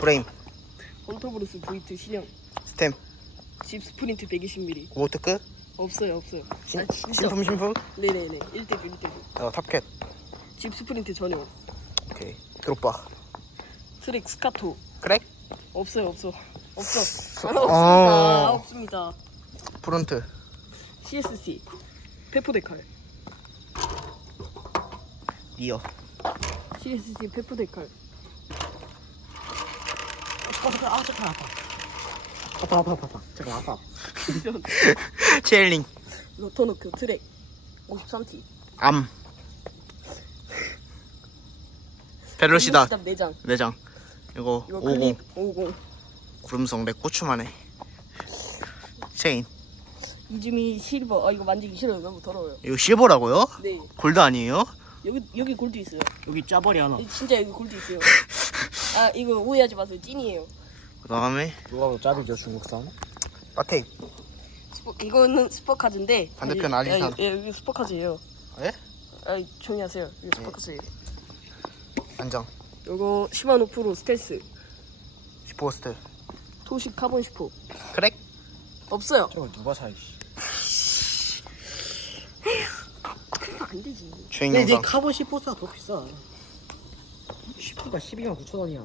브레임. 헌터브루스 V2 신형. 스템 집 스프린트 120mm 오버테크 없어요 없어요. 신, 아 진짜 신품 신품? 네네네. 1대1 1대1 어, 탑캣. 집 스프린트 전용. 오케이. 드롭바. 트랙 스카토. 크랙? 없어요 없어. 없어. 아, 어. 없습니다. 없습니다. 프론트. CSC 페포데칼. 리어. CSC 페포데칼 아 잠깐 아파 아파 아파 아파 아파 잠깐 아파 체일링. 로토노크 트랙 53T 암 벨로시다 내장. 내장. 이거 이거 50 클립 50 구름성 렉 고추만 해 체인. 이즈미 실버. 아 이거 만지기 싫어요. 너무 더러워요. 이거 실버라고요? 네. 골드 아니에요? 여기 여기 골드 있어요. 여기 짜버리 하나. 진짜 여기 골드 있어요 아 이거 오해하지 마세요. 찐이에요. 그 다음에? 누가 더 짭이죠 중국산 바테이. 스포, 이거는 스포카즈인데. 반대편 아리산. 아니, 예, 여기 스포카즈예요. 예? 아 조용히 하세요. 이거 스포카즈예요 안정. 요거 시마노 프로 스텔스. 슈퍼스트 토식 카본 슈퍼. 크랙? 없어요. 저거 누가 사 이씨. 안 되지. 주행 근데 내 영상 카본 10호스가 더 비싸 10호가 12만 9천 원이야